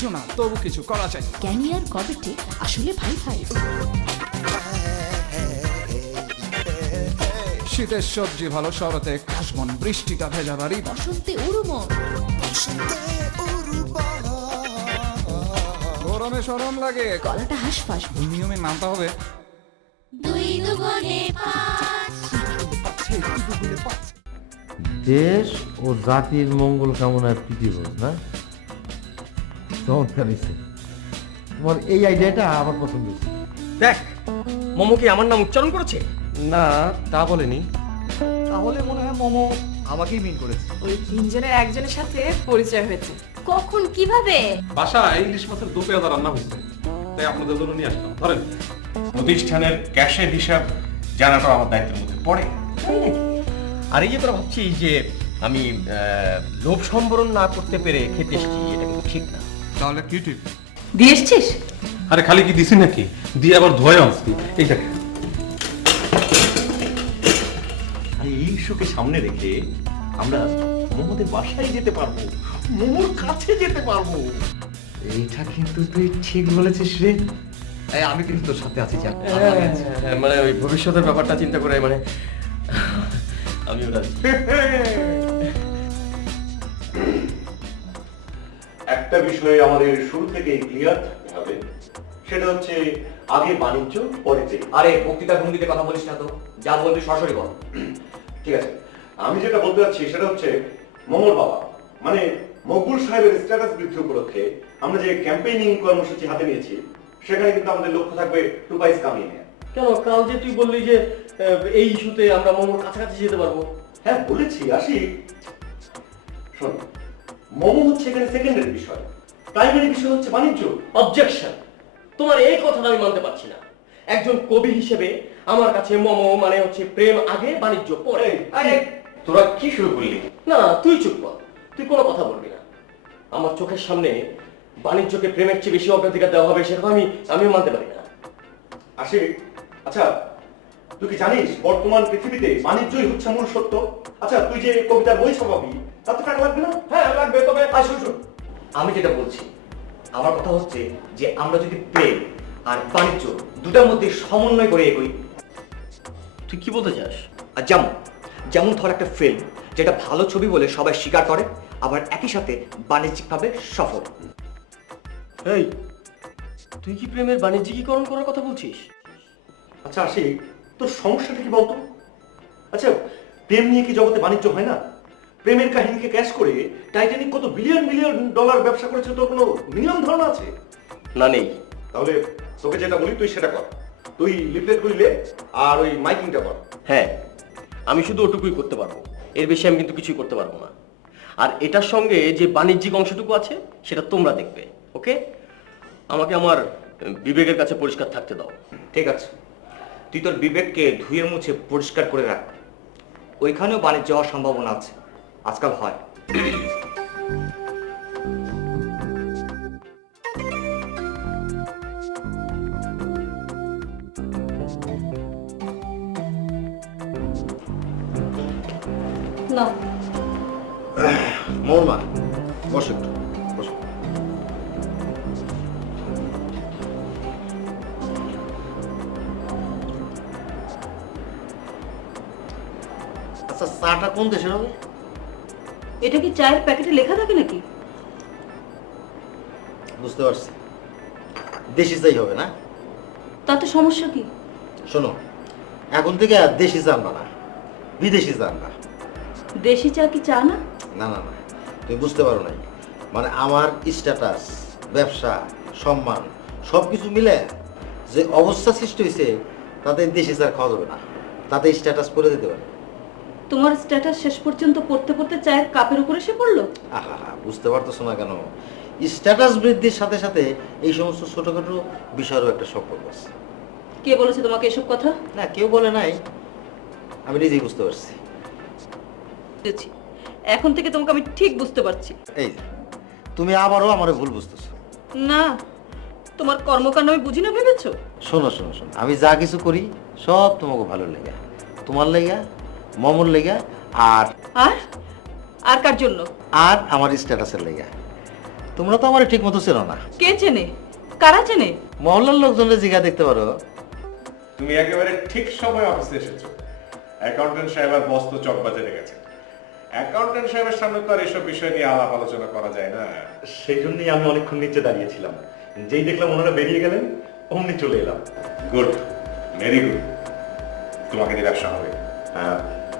কিছু না, তবু কিছু করা চাই। ক্যানি আর কবেটে আসলে ভাই ভাই। শীতের সবজি ভালো, শরতে কাশবন, বৃষ্টিটা ভেজা বাড়ি, বসন্তে উড়ুমন, গরমে সরম লাগে, গলাটা হাঁসফাঁস। নিয়মে নামতে হবে। দেশ ও জাতির মঙ্গল কামনার পৃথিবী না চমৎকার হয়েছে। তোমার এই আইডিয়াটা আমার পছন্দ হয়েছে। দেখ, মোমো কি আমার নাম উচ্চারণ করেছে? না, তা বলেনি। তাহলে মনে হয় মোমো আমাকেই মিন করেছে। ওই তিনজনের একজনের সাথে পরিচয় হয়েছে। কখন, কিভাবে? বাসায় ইলিশ মাছের দো পেঁয়াজা রান্না হয়েছে, তাই আপনাদের জন্য নিয়ে আসলাম। ধরেন, প্রতিষ্ঠানের ক্যাশের হিসাব জানাটা আমার দায়িত্বের মধ্যে পড়ে। আর এই যে তোরা ভাবছিস যে আমি লোভ সম্বরণ না করতে পেরে খেতে এসেছি, এটা কিন্তু ঠিক না। তাহলে কি ঠিক? দিয়ে এসছিস? আরে খালি কি দিছি নাকি, দিয়ে আবার ধোয়া আনছি। এই দেখ, আরে এই ইস্যুকে সামনে রেখে আমরা মোমোদের বাসায় যেতে পারবো, মোমোর কাছে যেতে পারবো। এইটা কিন্তু তুই ঠিক বলেছিস রে। আমি কিন্তু তোর সাথে আছি, যা। মানে ওই ভবিষ্যতের ব্যাপারটা চিন্তা করে মানে আমি ওটা একটা বিষয়ে আমাদের শুরু থেকে ক্লিয়ার থাকতে হবে, সেটা হচ্ছে আগে বাণিজ্য পরে প্রেম। আরে বক্তৃতা ভঙ্গিতে কথা বলিস না তো, যা বলবি সরাসরি বল। ঠিক আছে, আমি যেটা বলতে চাচ্ছি সেটা হচ্ছে মোমোর বাবা মানে মকবুল সাহেবের স্ট্যাটাস বৃদ্ধি উপলক্ষে আমরা যে ক্যাম্পেইনিং কর্মসূচি হাতে নিয়েছি, সেখানে কিন্তু আমাদের লক্ষ্য থাকবে 2 পয়স কামিয়ে নেওয়া। কেন, কাল যে তুই বললি যে এই ইস্যুতে আমরা মোমোর কাছাকাছি যেতে পারবো। হ্যাঁ বলেছি, আসি। শোন, মোমো হচ্ছে এখানে সেকেন্ডারি বিষয়, প্রাইমারি বিষয় হচ্ছে বাণিজ্য। অবজেকশন, তোমার এই কথাটা আমি মানতে পারছি না। একজন কবি হিসেবে আমার কাছে মোমো মানে হচ্ছে প্রেম আগে বাণিজ্য পরে। আরে তোরা কি শুরু করলি? না না, তুই চুপ কর, তুই কোনো কথা বলবি না। আমার চোখের সামনে বাণিজ্যকে প্রেমের চেয়ে বেশি অগ্রাধিকার দেওয়া হবে, সেটা আমি মানতে পারি না। আসি, আচ্ছা তুই কি জানিস বর্তমান পৃথিবীতে বাণিজ্যই হচ্ছে মূল সত্য? আচ্ছা তুই যে কবিতার বই ছাপাবি, তাতে টাকা লাগবে না? হ্যাঁ লাগবে, তবে শোন, আমি যেটা বলছি, আমার কথা হচ্ছে যে আমরা যদি প্রেম আর বাণিজ্য দুটার মধ্যে সমন্বয় করে এগোই। তুই কি বলতে চাস? আর যেমন যেমন ধর একটা ফিল্ম যেটা ভালো ছবি বলে সবাই স্বীকার করে, আবার একই সাথে বাণিজ্যিকভাবে সফল। এই, তুই কি প্রেমের বাণিজ্যিকীকরণ করার কথা বলছিস? আচ্ছা আসি, তোর সমস্যাটা কি বলতো? আচ্ছা প্রেম নিয়ে কি জগতে বাণিজ্য হয় না? প্রেমের কাহিনীকে ক্যাশ করে টাইটানিক কত বিলিয়ন বিলিয়ন ডলার ব্যবসা করেছে, তোর কোনো মিনিমাম ধারণা আছে? না, নেই। তাহলে তোকে যেটা বলি তুই সেটা কর। তুই লিফলেট গুলিলে আর ওই মাইকিংটা কর। হ্যাঁ, আমি শুধু ওটুকুই করতে পারবো, এর বেশি আমি কিন্তু কিছুই করতে পারবো না। আর এটার সঙ্গে যে বাণিজ্যিক অংশটুকু আছে সেটা তোমরা দেখবে, ওকে? আমাকে আমার বিবেকের কাছে পরিষ্কার থাকতে দাও। ঠিক আছে, তুই তোর বিবেককে ধুয়ে মুছে পরিষ্কার করে রাখ। ওইখানেও বাণিজ্য হওয়ার সম্ভাবনা আছে, আজকাল হয়। না, মোর মা, বসো একটু, বসো। আচ্ছা, চাটা কোন দেশের হবে? এটা কি চায়ের প্যাকেটে লেখা থাকে নাকি? বুঝতে পারছি, দেশি চাই হবে না? তাতে সমস্যা কি? শোনো, এখন থেকে আর দেশি চা আনবা না, বিদেশি চা আনবা। দেশি চা কি চা না? না না না, তুমি বুঝতে পারো নাই। মানে আমার স্ট্যাটাস, ব্যবসা, সম্মান সব কিছু মিলে যে অবস্থা সৃষ্টি হয়েছে, তাতে দেশি চা খাওয়া যাবে না, তাতে স্ট্যাটাস পড়ে যেতে পারে। তোমার স্ট্যাটাস শেষ পর্যন্ত পড়তে পড়তে চায়ের কাপের উপর এসে পড়লো। আহা, বুঝতে পারতেছো না কেন? স্ট্যাটাস বৃদ্ধির সাথে সাথে এই সমস্ত ছোটখাটো বিষয়েরও একটা সম্পর্ক আছে। কে বলেছে তোমাকে এসব কথা? না, কেউ বলে নাই, আমি নিজেই বুঝতে পারছি। বুঝেছি, এখন থেকে তোমাকে আমি ঠিক বুঝতে পারছি। এই যে, তুমি আবারও আমার ভুল বুঝতেছো। না, তোমার কর্মকাণ্ড আমি বুঝি না ভেবেছো? শোনো শোনো শোনো, আমি যা কিছু করি সব তোমাকে ভালো লেগে, তোমার লেগে, মমর লেগে, আর আর আর কার জন্য? আর আমার স্ট্যাটাসের লেগে। তোমরা তো আমার ঠিক মতো চেনো না। কে চেনে? কারা চেনে? মহল্লার লোকজনের জিগা দেখতে পারো। তুমি একেবারে ঠিক সময় অফিসে এসেছো। অ্যাকাউন্টেন্ট সাহেব আর বস তো চকবাজে লেগেছে। অ্যাকাউন্টেন্ট সাহেবের সামনে তো আর এসব বিষয় নিয়ে আলাপ আলোচনা করা যায় না। সেই জন্যই আমি অনেকক্ষণ নিচে দাঁড়িয়েছিলাম, যেই দেখলাম ওনারা বেরিয়ে গেলেন অমনি চলে এলাম। Good, very good. তোমাকে দিয়ে ব্যবসা হবে।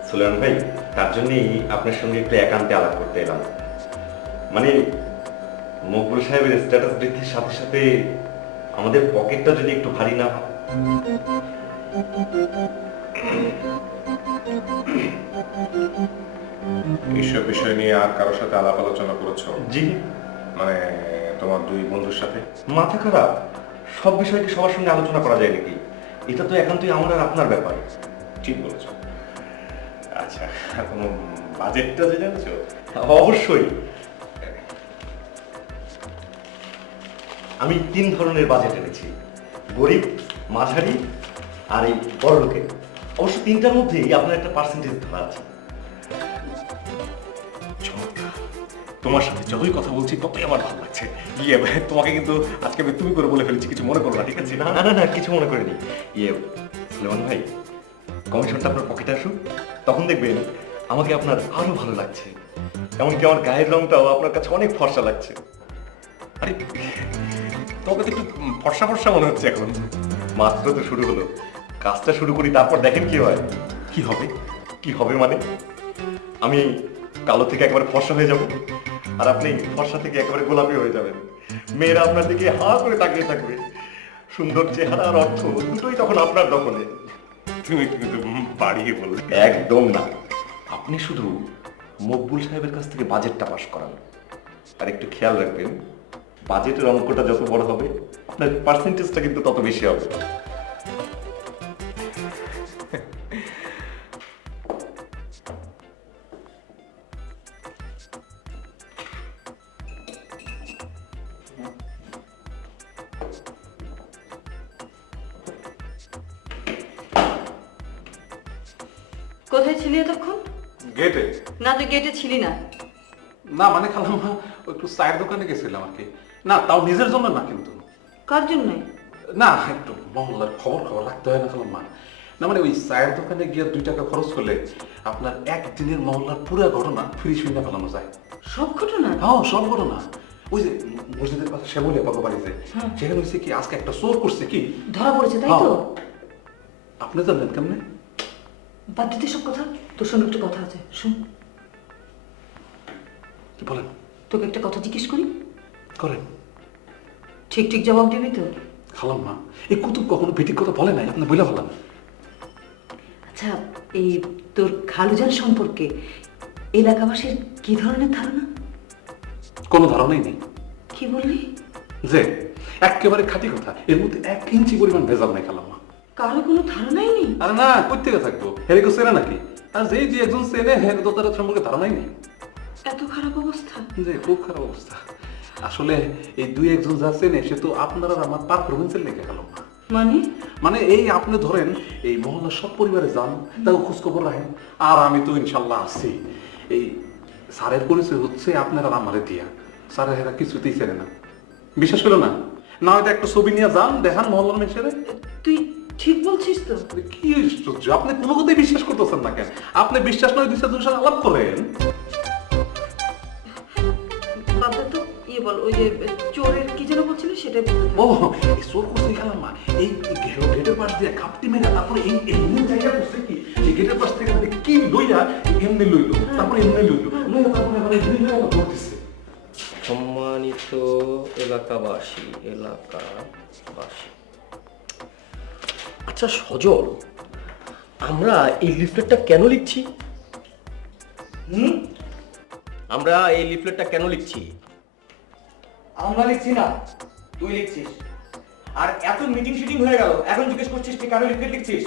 সুলেমান ভাই, তার জন্যই আপনার সঙ্গে একটু একান্তে আলাপ করতে এলাম। মানে মকবুল সাহেবের স্ট্যাটাস বৃদ্ধির সাথে সাথে আমাদের পকেটটা যদি একটু ভারী না হয়। এইসব বিষয় নিয়ে আর কারোর সাথে আলাপ আলোচনা করেছো? জি, মানে তোমার দুই বন্ধুর সাথে? মাথা খারাপ, সব বিষয় কি সবার সঙ্গে আলোচনা করা যায় নাকি? এটা তো একান্তই আমার আর আপনার ব্যাপার। ঠিক বলেছো। আচ্ছা, কোনো বাজেটটা জেনেছো? অবশ্যই। আমি 3 ধরনের বাজেট এনেছি, গরিব, মাঝারি আর এই বড় লোকের। অবশ্য 3টার মধ্যেই আপনার একটা পার্সেন্টেজ ধরা আছে। চমৎকার। তোমার সাথে যতই কথা বলছি ততই আমার ভালো লাগছে। ইয়ে, তোমাকে কিন্তু আজকে আমি তুমি করে বলে ফেলেছি, কিছু মনে করো না, ঠিক আছে? না না না, কিছু মনে করিনি। সুলেমান ভাই, কমিশনটা আপনার পকেটে আসুক, তখন দেখবেন আমাকে আপনার আরো ভালো লাগছে। এমনকি আমার গায়ের রংটাও আপনার কাছে অনেক ফর্সা লাগছে। আরে, তোমাকে তো একটু ফর্সা ফর্সা মনে হচ্ছে এখন। মাত্র তো শুরু হলো, কাজটা শুরু করি, তারপর দেখেন কি হয়। কি হবে? কি হবে মানে, আমি কালো থেকে একেবারে ফর্সা হয়ে যাব, আর আপনি ফর্সা থেকে একেবারে গোলাপি হয়ে যাবেন। মেয়েরা আপনার দিকে হা করে তাকিয়ে থাকবে। সুন্দর চেহারা আর অর্থ দুটোই তখন আপনার দখলে। তুমি কিন্তু বাড়িয়ে বললে। একদম না, আপনি শুধু মকবুল সাহেবের কাছ থেকে বাজেটটা পাস করান, আর একটু খেয়াল রাখবেন বাজেটের অঙ্কটা যত বড় হবে আপনার পার্সেন্টেজটা কিন্তু তত বেশি হবে। কোথায় ছিলি এতক্ষণ? গেটে? না, তুই গেটে ছিলি না। না মানে খালাম্মা, একটু চায়ের দোকানে গেছিলাম আর কি। না, তাও নিজের জন্য না কিন্তু। কার জন্য? না, একটু মহল্লার খবর খবর রাখতে হয় না খালাম্মা। না মানে ওই চায়ের দোকানে গিয়ে 2 টাকা খরচ করলে আপনার একদিনের মহল্লার পুরো ঘটনা ফ্রি শুনে ফেলানো যায়। সব ঘটনা? হ্যাঁ, সব ঘটনা। ওই যে মসজিদের পাশে শ্যামলিয়া পাকা বাড়িতে, সেখানে হয়েছে কি, আজকে একটা চোর করছে কি, ধরা পড়েছে, তাই তো? আপনি জানলেন কেমনে? বাদ দিতে সব কথা, তোর সঙ্গে একটু কথা আছে, শুন। কি বলেন? তোকে একটা কথা জিজ্ঞেস করি, করেন। ঠিক ঠিক জবাব দিবি তো? খালাম্মা, এই কুতুব কখনো বেঠিক কথা বলে নাই, আপনি বলে ফেলান। আচ্ছা, এই তোর খালুজান সম্পর্কে এলাকাবাসীর কি ধরনের ধারণা? কোনো ধারণাই নেই। কি বললি? যে একেবারে খাঁটি কথা, এর মধ্যে 1 ইঞ্চি পরিমাণ ভেজাল নাই খালাম্মা। কারো কোনো ধারণাই নেই? আরে না, কই থেকে থাকবো, হেরে কেউ চেনে নাকি? আর যে যে একজন চেনে, হের তো তার সম্পর্কে ধারণাই নেই। এত খারাপ অবস্থা? যে খুব খারাপ অবস্থা। আসলে এই 2-1 যা চেনে, সে তো আপনার আর আমার পারফরমেন্সের লেগে গেল না। মানে এই আপনি ধরেন এই মহল্লার সব পরিবারে যান, তাও খোঁজখবর রাখেন, আর আমি তো ইনশাল্লাহ আছি। এই স্যারের পরিচয় হচ্ছে আপনার আর আমারে দিয়া। স্যারের হেরা কিছুতেই চেনে না, বিশ্বাস করো না? না হয়তো একটা ছবি নিয়ে যান, দেখান মহল্লার মেয়েদের। তুই ঠিক বলছিস তো? কি আশ্চর্য, আপনি কোনো কথাই বিশ্বাস করতেছেন না কেন? আপনি বিশ্বাস নয় 2-4 জনের আলাপ করেন। বাবা তো ইয়ে বল, ওই যে চোরের কি যেন বলছিলি সেটাই বল। ও, এই চোর করছে খালাম্মা, এই গেটের পাশ দিয়ে কাপটি মেরে তারপরে এই এমনি জায়গা করছে কি, এই গেটের পাশ থেকে মানে কি লইয়া এমনি লইলো, তারপরে এমনি লইলো, লইয়া তারপরে আবার এই দুই জায়গা ধরতেছে। সম্মানিত এলাকাবাসী, আচ্ছা সজল, আমরা এই লিফলেটটা কেন লিখছি? আমরা এই লিফলেটটা কেন লিখছি? আমরা লিখছি না, তুই লিখছিস। আর এত মিটিং শিটিং হয়ে গেল, এখন জিজ্ঞেস করছিস তুই কেন লিখতে লিখছিস?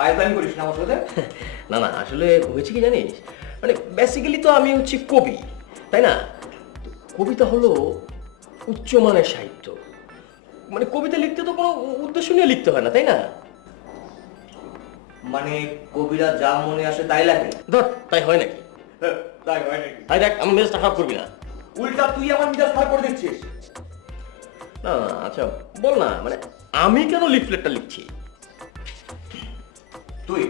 পাইলটাইম করিস না আমার সাথে। না না, আসলে হয়েছে কি জানিস, মানে বেসিক্যালি তো আমি হচ্ছি কবি, তাই না? কবিতা হলো উচ্চমানের সাহিত্য। মানে কবিতা লিখতে তো কোনো উদ্দেশ্য নিয়ে লিখতে হয় না, তাই না? মানে কবিরা যা মনে আসে তাই লাগে? ধর, তাই হয় নাকি? তাই হয় নাকি? তাই দেখ, আমি মেজাজটা খারাপ করবি না। উল্টা তুই আমার মিজাজ খারাপ করে দিচ্ছিস। না না আচ্ছা বল না, মানে আমি কেন লিফলেটটা লিখছি? তুই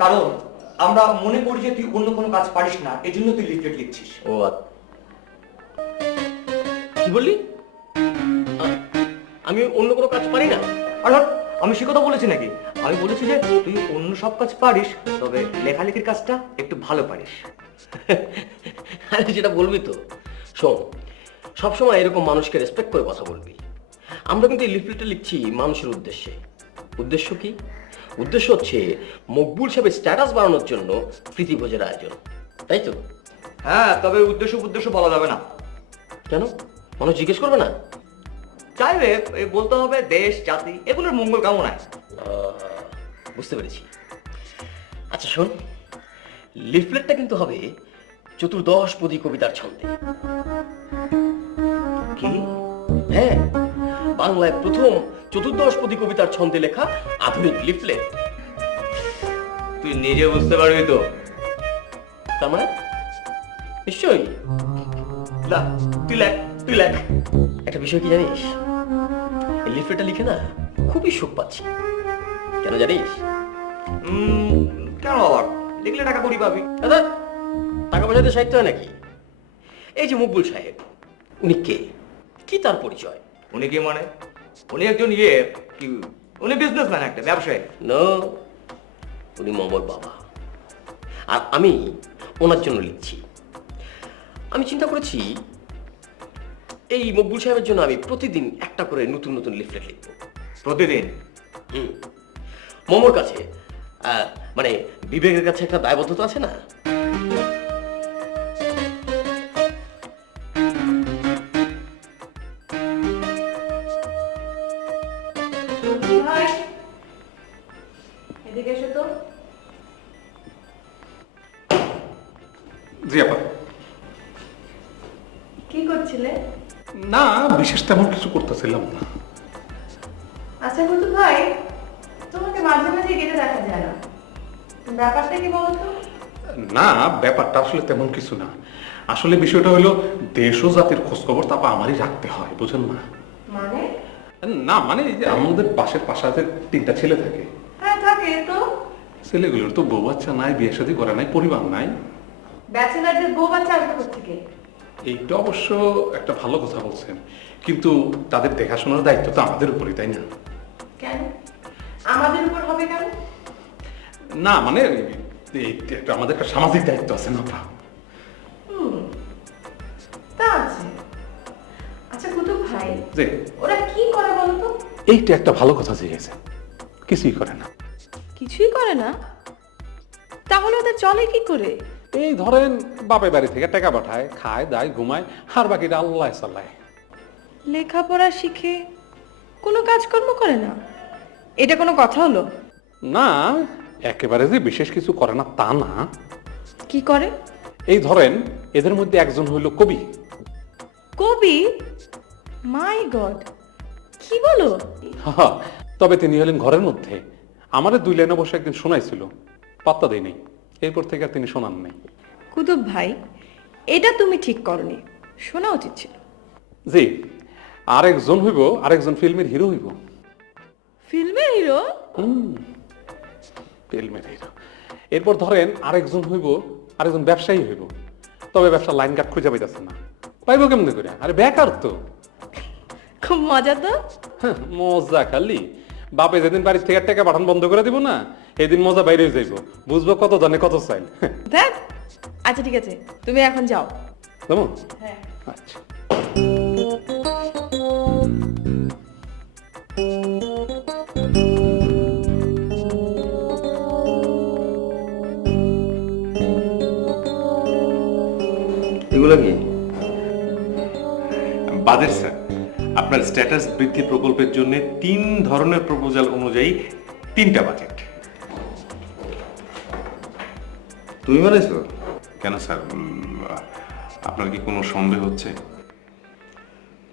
কারণ আমরা মনে করি যে তুই অন্য কোনো কাজ পারিস না, এই জন্য তুই লিফলেট লিখছিস। ও কি বললি? আমি অন্য কোনো কাজ পারি না? অর্থাৎ আমি সে কথা বলেছি নাকি? আমি বলেছি যে তুই অন্য সব কাজ পারিস, তবে লেখালেখির কাজটা একটু ভালো পারিস। আরে যেটা বলবি তো। শোন, সবসময় এরকম মানুষকে রেসপেক্ট করে কথা বলবি। আমরা কিন্তু এই লিফলেটটা লিখছি মানুষের উদ্দেশ্যে। উদ্দেশ্য কি? উদ্দেশ্য হচ্ছে মকবুল সাহেবের স্ট্যাটাস বাড়ানোর জন্য প্রীতিভোজের আয়োজন, তাই তো? হ্যাঁ, তবে উদ্দেশ্য বলা যাবে না। কেন? মানুষ জিজ্ঞেস করবে না? চাইবে বলতে হবে দেশ জাতি এগুলোর মঙ্গল কামনায়। বুঝতে পেরেছি। আচ্ছা শোন, লিফলেটটা কিন্তু হবে চতুর্দশপদী কবিতার ছন্দে। কি? হ্যাঁ, বাংলায় প্রথম চতুর্দশপদী কবিতার ছন্দে লেখা আধুনিক লিফলেট। তুই নিজে বুঝতে পারবি তো? তার মানে নিশ্চয়ই। না, তুই লেখ। একটা বিষয় কি জানিস? এই লিফলেটটা লিখে না খুবই সুখ পাচ্ছি। কেন জানিস? কেন আবার? লিখলে টাকা করি পাবি। দাদা, টাকা পয়সাতে সাহিত্য হয় নাকি? এই যে মকবুল সাহেব, উনি কে? কি তার পরিচয়? উনি কি মানে? উনি একজন কি উনি বিজনেসম্যান, একটা ব্যবসায়ী। নো, উনি মমর বাবা। আর আমি ওনার জন্য লিখছি। আমি চিন্তা করেছি এই মকবুল সাহেবের জন্য আমি প্রতিদিন একটা করে নতুন নতুন লিফলেট লিখব। প্রতিদিন? মমর কাছে মানে বিবেকের কাছে একটা দায়বদ্ধতা আছে না? এদিকে এসো তো। জি আপা। কি করছিলে? না, বিশেষ তেমন কিছু করতেছিলাম না। আচ্ছা কুতুব ভাই, তোমাকে মাঝে মাঝে গেটে দেখা যায় না, ব্যাপারটা কি বলতো? না, ব্যাপারটা আসলে তেমন কিছু না। আসলে বিষয়টা হলো দেশ ও জাতির খোঁজখবর তারপর আমারই রাখতে হয়, বুঝেন না? মানে? না মানে এই যে আমাদের পাশের পাশাতে 3টা ছেলে থাকে। হ্যাঁ থাকে তো। ছেলেগুলোর তো বউ বাচ্চা নাই, বিয়ে শাদী করে নাই, পরিবার নাই। ব্যাচেলারদের বউ বাচ্চা আসবে কোত্থেকে? এইটা অবশ্য একটা ভালো কথা বলছেন, কিন্তু তাদের দেখাশোনার দায়িত্ব তো আমাদের উপরই, তাই না? কেন আমাদের উপর হবে কেন? না মানে একটা আমাদের একটা সামাজিক দায়িত্ব আছে না? তা আছে। আচ্ছা কুতুব ভাই, যে ওরা কি করে বলতো? এইটা একটা ভালো কথা জিজ্ঞেস। কিছুই করে না। কিছুই করে না? তাহলে ওদের চলে কি করে? এই ধরেন বাপের বাড়ি থেকে টাকা পাঠায়, খায় দায় ঘুমায়, আর বাকিটা আল্লাহ চালায়। লেখাপড়া শিখে কোনো কাজকর্ম করে না? এটা কোনো কথা হলো? না, একেবারে যে বিশেষ কিছু করে না তা না। কি করে? এই ধরেন এদের মধ্যে একজন হইল কবি। কবি? মাই গড, কি বলো? তবে তিনি হলেন ঘরের মধ্যে। আমাদের 2 লাইনে বসে একদিন শোনাইছিল, পাত্তা দেয় নেই। এরপর থেকে আর তিনি শোনান নাই। কুতুব ভাই, এটা তুমি ঠিক করনি, শোনা উচিত ছিল। জি, আরেকজন হইব, আরেকজন ফিল্মের হিরো হইব। ফিল্মের হিরো? ফিল্মের হিরো। এরপর ধরেন আরেকজন হইব, আরেকজন ব্যবসায়ী হইব। তবে ব্যবসা লাইন কাট খুঁজে পাইতেছে না। পাইব কেমনে করে? আরে বেকার তো। খুব মজা তো। মজা খালি বাপে যেদিন বাড়ির থেকে টাকা পাঠান বন্ধ করে দিব না, এদিন মজা বাইরে যাইব। বুঝবো কত জানে কত চাই। দেখ, আচ্ছা ঠিক আছে, তুমি এখন যাও। কেমন? হ্যাঁ। আচ্ছা। এগুলো কি? বাজেট স্যার, আপনার স্ট্যাটাস বৃদ্ধি প্রকল্পের জন্য 3 ধরনের প্রপোজাল অনুযায়ী 3টা বাজেট। তুমি বানাইছো? কেন স্যার, আপনার কি কোনো সন্দেহ হচ্ছে?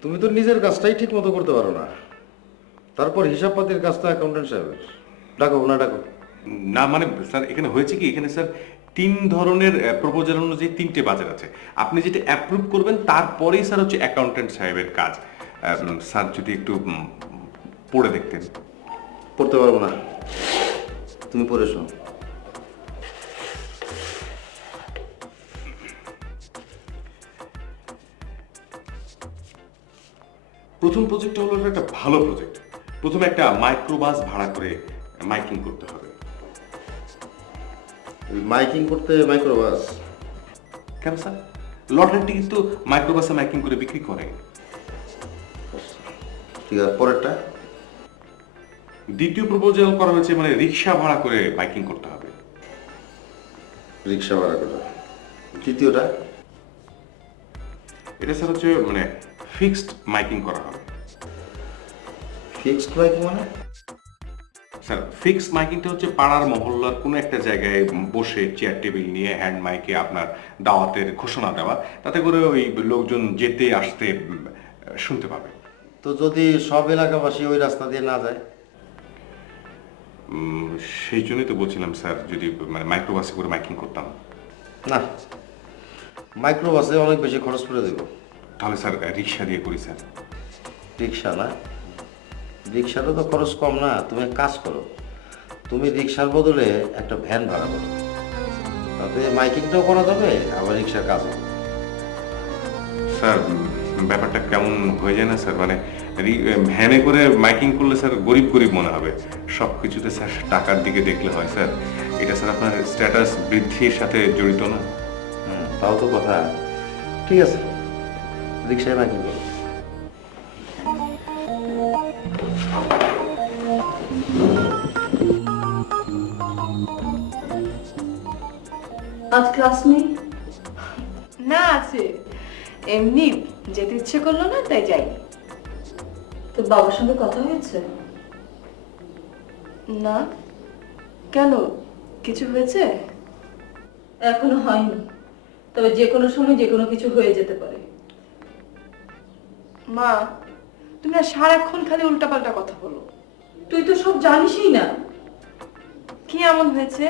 তুমি তো নিজের কাজটাই ঠিক মতো করতে পারো না, তারপর হিসাবপাতির কাজটা অ্যাকাউন্টেন্ট সাহেবের। ডাকো না ডাকো। না মানে স্যার, এখানে হয়েছে কি, এখানে স্যার তিন ধরনের প্রপোজাল অনুযায়ী তিনটে বাজার আছে, আপনি যেটা অ্যাপ্রুভ করবেন তারপরেই স্যার হচ্ছে অ্যাকাউন্টেন্ট সাহেবের কাজ। স্যার যদি একটু পড়ে দেখতেন। পড়তে পারবো না, তুমি পড়েছো। প্রথম প্রজেক্টটা হলো একটা ভালো প্রজেক্ট। প্রথমে একটা মাইক্রোবাস ভাড়া করে মাইকিং করতে হবে। মাইকিং করতে মাইক্রোবাস? কেন স্যার, লটারির টিকিট তো মাইক্রোবাসে মাইকিং করে বিক্রি করে। ঠিক আছে, পরেরটা? দ্বিতীয় প্রপোজাল করা হয়েছে মানে রিক্সা ভাড়া করে মাইকিং করতে হবে। রিক্সা ভাড়া করে। তৃতীয়টা? এটা স্যার হচ্ছে মানে ফিক্সড মাইকিং করা হবে। ফিক্সড মাইকিং মানে? স্যার ফিক্সড মাইকিংটা হচ্ছে পাড়ার মহল্লার কোনো একটা জায়গায় বসে চেয়ার টেবিল নিয়ে হ্যান্ড মাইকে আপনার দাওয়াতের ঘোষণা দেওয়া, তাতে করে ওই লোকজন যেতে আসতে শুনতে পাবে। তো যদি সব এলাকাবাসী ওই রাস্তা দিয়ে না যায়? সেই জন্যই তো বলছিলাম স্যার, যদি মানে মাইক্রোবাসে করে মাইকিং করতাম। না, মাইক্রোবাসে অনেক বেশি খরচ করে দেবো। তাহলে স্যার রিক্সা দিয়ে করি স্যার। রিক্সা না? রিক্সাটা তো খরচ কম না। তুমি এক কাজ করো, তুমি রিক্সার বদলে একটা ভ্যান ভাড়া করো, তাতে মাইকিংটাও করা যাবে আবার রিক্সার কাজ হবে। স্যার ব্যাপারটা কেমন হয়ে যায় না স্যার, মানে ভ্যানে করে মাইকিং করলে স্যার গরিব গরিব মনে হবে। সব কিছুতে স্যার টাকার দিকে দেখলে হয় স্যার। এটা স্যার আপনার স্ট্যাটাস বৃদ্ধির সাথে জড়িত না? তাও তো কথা। ঠিক আছে, রিক্সায় মাইকিং করো। আজ ক্লাস নেই? না আছে, এমনি যেতে ইচ্ছে করলো না তাই যাই। তোর বাবার সঙ্গে কথা হয়েছে? না। কেন, কিছু হয়েছে? এখনো হয়নি, তবে যে কোনো সময় যে কোনো কিছু হয়ে যেতে পারে। মা, তুমি আর সারাক্ষণ খালি উল্টাপাল্টা কথা বলো। তুই তো সব জানিসই না। কি এমন হয়েছে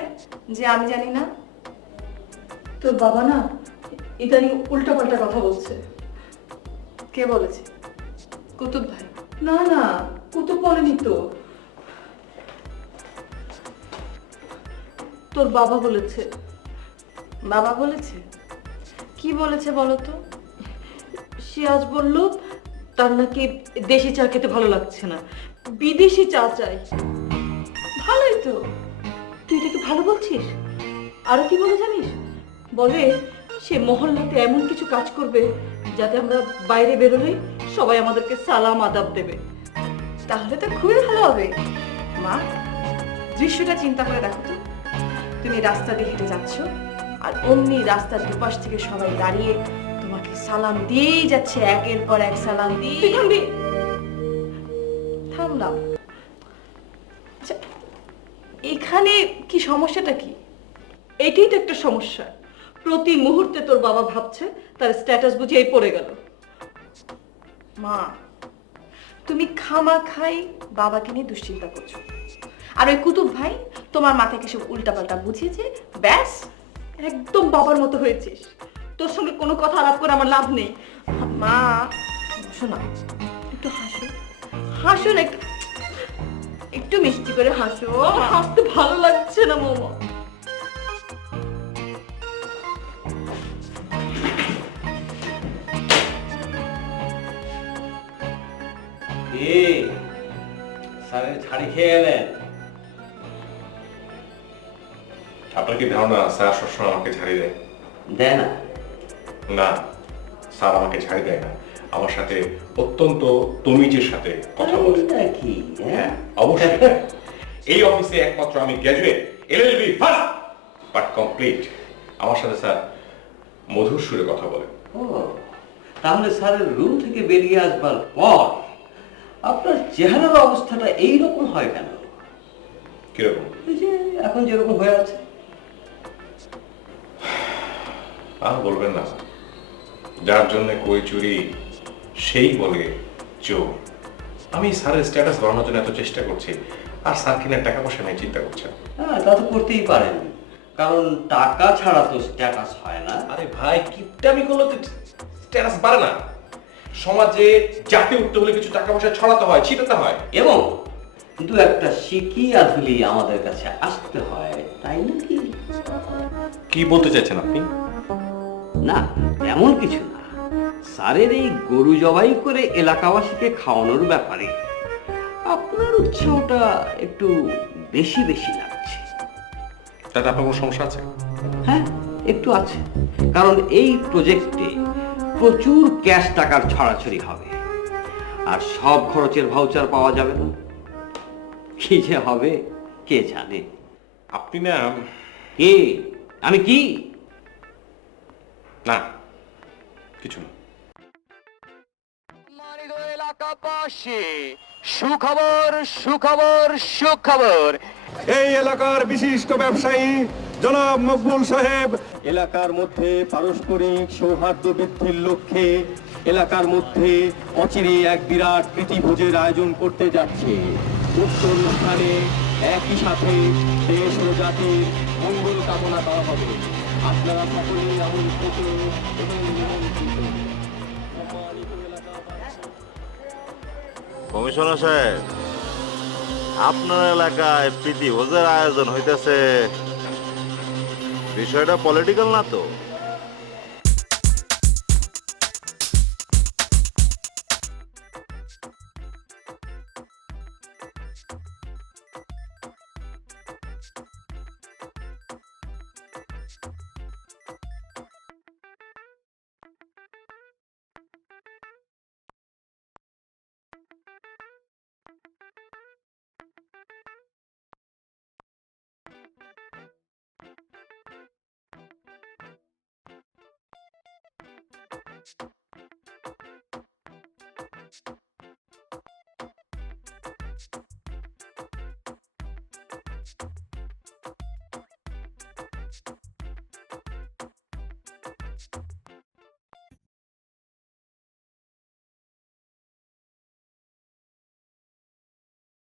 যে আমি জানি না? তোর বাবা না ইদানিং উল্টাপাল্টা কথা বলছে। কে বলেছে? কুতুব ভাই? না না, কুতুব বলেনি তো, তোর বাবা বলেছে। বাবা বলেছে? কি বলেছে বলো তো? সে আজ বললো তার নাকি দেশি চা খেতে ভালো লাগছে না, বিদেশি চা চাই। ভালোই তো। তুই এটাকে ভালো বলছিস? আরো কি বলে জানিস? বলে সে মহল্লাতে এমন কিছু কাজ করবে যাতে আমরা বাইরে বেরোলেই সবাই আমাদেরকে সালাম আদাব দেবে। তাহলে তো খুবই ভালো হবে। মা, দৃশ্যটা চিন্তা করে দেখো তো, তুমি রাস্তা দিয়ে হেঁটে যাচ্ছ আর অমনি রাস্তার দুপাশ থেকে সবাই দাঁড়িয়ে তোমাকে সালাম দিয়েই যাচ্ছে, একের পর এক সালাম দিয়ে। তুই থামবি? থামলাম। আচ্ছা, এখানে কি সমস্যাটা কি? এটাই তো একটা সমস্যা। প্রতি মুহূর্তে তোর বাবা ভাবছে তার স্ট্যাটাস বুঝিয়েই পড়ে গেল। মা, তুমি খামাখাই বাবাকে নিয়ে দুশ্চিন্তা করছো, আর ওই কুতুব ভাই তোমার মাথাকে সব উল্টাপাল্টা বুঝিয়েছে, ব্যাস। একদম বাবার মতো হয়েছিস। তোর সঙ্গে কোনো কথা আলাপ করে আমার লাভ নেই। মা শোনা, একটু হাসো, হাসো না, একটু মিষ্টি করে হাসো। আমার হাসতে ভালো লাগছে না মামা। স্যারের ছাড়ি খেয়ে এলেন? আপনার কি ধারণা স্যার সবসময় আমাকে ছাড়ি দেয়? দেয় না? না, স্যার আমাকে ছাড়ি দেয় না, আমার সাথে অত্যন্ত তমিজের সাথে কথা বলে। কি? হ্যাঁ, অবশ্যই। এই অফিসে একমাত্র আমি graduate, LLB first but complete. আমার সাথে স্যার মধুর সুরে কথা বলে। ও, তাহলে স্যারের রুম থেকে বেরিয়ে আসবার পর আপনার চেহারার অবস্থাটা এইরকম হয় কেন? কিরকম? এই যে এখন যেরকম হয়ে আছে। আর বলবেন না, যার জন্য কই চুরি সেই বলে চোর। আমি স্যারের স্ট্যাটাস বাড়ানোর জন্য এত চেষ্টা করছি, আর স্যার কিনা টাকা পয়সা নেই চিন্তা করছেন। হ্যাঁ, তা তো করতেই পারেন, কারণ টাকা ছাড়া তো স্ট্যাটাস হয় না। আরে ভাই কিপটামি করলে তো স্ট্যাটাস বাড়ে না। সমাজে জাতি উঠতে হলে কিছু টাকা পয়সা ছড়াতে হয়, ছিটাতে হয়। এবং কিন্তু একটা শিখি আধুলি আমাদের কাছে আসতে হয়, তাই নাকি? কি বলতে চাইছেন আপনি? না, তেমন কিছু না। স্যারের এই গরু জবাই করে এলাকাবাসীকে খাওয়ানোর ব্যাপারে আপনার উৎসাহটা একটু বেশি বেশি লাগছে। তাতে আপনার কোনো সমস্যা আছে? হ্যাঁ, একটু আছে। কারণ এই প্রজেক্টে প্রচুর ক্যাশ টাকার ছড়াছড়ি হবে, আর সব খরচের ভাউচার পাওয়া যাবে না। কি যে হবে কে জানে। আপনি না কে? আমি কি? না কিছু না। এলাকাবাসী, সুখবর সুখবর সুখবর। এই এলাকার বিশিষ্ট ব্যবসায়ী জনাব মকবুল সাহেব এলাকার মধ্যে পারস্পরিক সৌহার্দ্য বৃদ্ধির লক্ষ্যে এলাকার মধ্যে অচিরে এক বিরাট প্রীতিভোজের আয়োজন করতে যাচ্ছে। উক্ত অনুষ্ঠানে একই সাথে দেশ ও জাতির মঙ্গল কামনা করা হবে। আপনারা সকলেই আমন্ত্রিত এবং নিমন্ত্রিত। সম্মানিত এলাকাবাসী, কমিশনার সাহেব, আপনার এলাকায় প্রীতি ভোজের আয়োজন হইতেছে, বিষয়টা পলিটিক্যাল না তো?